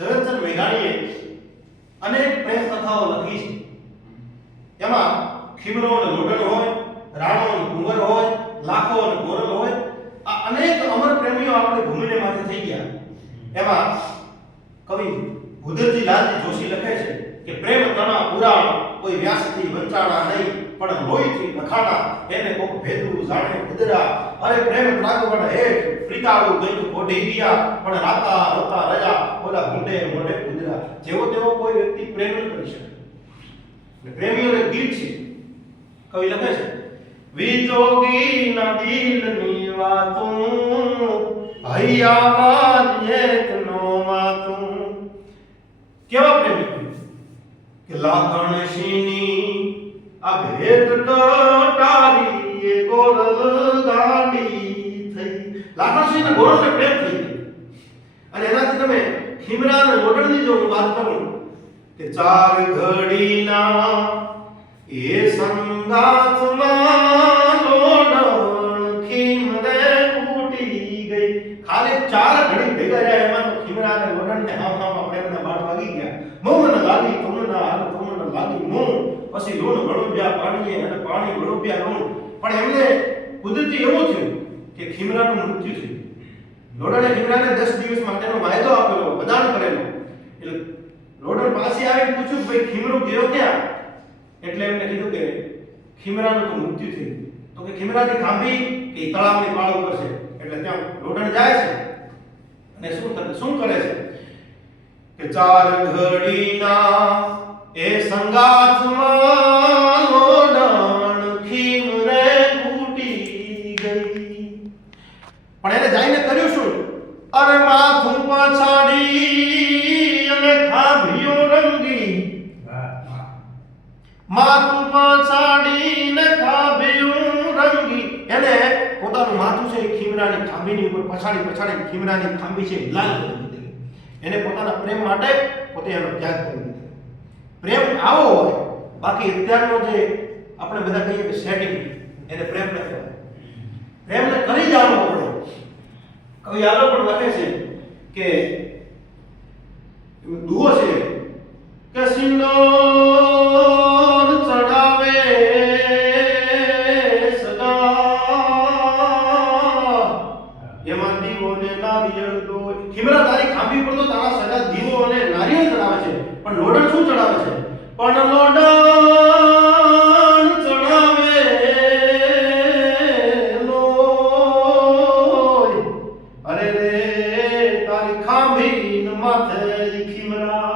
ઝવેરચંદ મેઘાણીએ અનેક પ્રેમ કથાઓ લખી છે. એમાં ખીમરો અને લોડણ હોય રાણો અને કુંવર હોય, લાખો અને ગોરલ હોય, આ અનેક અમર પ્રેમીઓ આપણી ભૂમિને માથે થઈ ગયા. એમાં કવિ ભૂદરજી લાલજી જોશી લખે છે કે પ્રેમ તણા પુરાણ કોઈ વ્યાસથી વંચાણા નહીં. પણ લોહીથી લખાણા એને કોક ભેદું જાણે ઉદરા અરે પ્રેમ ત્રાગવડ હેઠ ફ્રીકાળું ગયું કોઢી ગયા પણ રાતા રોતા રહ્યા ઓલા ગુંડે મોઢે ઉદરા જેવો તેવો કોઈ વ્યક્તિ પ્રેમ ન કરી શકે. પ્રેમીઓ પ્રેમીઓને ગીત છે, કવિ લખે છે, વિજોગી ના દિલની વાતું હૈયા મારીએ નો માતું. કેવા પ્રેમી કે લાગણ શીની આ ભેટ ટટારી એ ગોરલ ગાડી થઈ લાગણ શીની ને ગોરલ ને પ્રેમ થઈ અને એનાથી તમે ખીમરા અને હું વાત કરું કે ચાર ઘડીના એ સંગાથમાં લોડણ ખીમરે ફૂટી ગઈ ખાલી ચાર ઘડી ભેગા રહ્યા એમાં તો ખીમરા અને લોડણ ને હામ પછી લૂણ વળોબ્યા પાણીએ અને પાણી વળોબ્યા લૂણ પણ એમને કુદરતી એવું થયું કે ખીમરાનું મૃત્યુ થયું. લોડણે ખીમરાને 10 દિવસ માટેનો વાયદો આપેલો, વદાન કરેલો. એટલે લોડણ પાસે આવીને પૂછ્યું ભાઈ, ખીમરો ગયો ક્યાં? એટલે એમને કીધું કે ખીમરાનું તો મૃત્યુ થયું. તો કે ખીમરાની ખાંભી કે તળાવની પાળ ઉપર છે. એટલે ત્યાં લોડણ જાય છે. અને શું કરે શું કરે છે? કે ચાર ઘડીના એ સંગાથમાં પણ એને જઈને કર્યું શું? અરે માથું પાછાડી અને ખાભીઓ રંગી. માથું પાછાડી ને ખાભીઓ રંગી. એને પોતાનું માથું છે ખીમરાની ખાંભીની ઉપર પછાડી પછાડી ખીમરાની ખાંભી છે લાલ કરી દીધી. એને પોતાના પ્રેમ માટે પોતે એનો ત્યાગ કરી દીધો. પ્રેમ આવો હોય, બાકી અત્યારનો જે આપણે બધા કહીએ કે સેટિંગ એને પ્રેમ ન જવાનો પડે કવિ આગળ પણ લખે છે કે દુઓ છે કે સિંદોર ચડાવે એમાં દીવો ને નારિયેળ દો ખીમરા તારી ખાંભી પર તો તારા સગા દીવો અને નારિયેળ ચડાવે છે. પણ લોડર શું ચડાવે છે? પણ લોડણ તારી ખાંભી ન માથે ઈ ખીમરા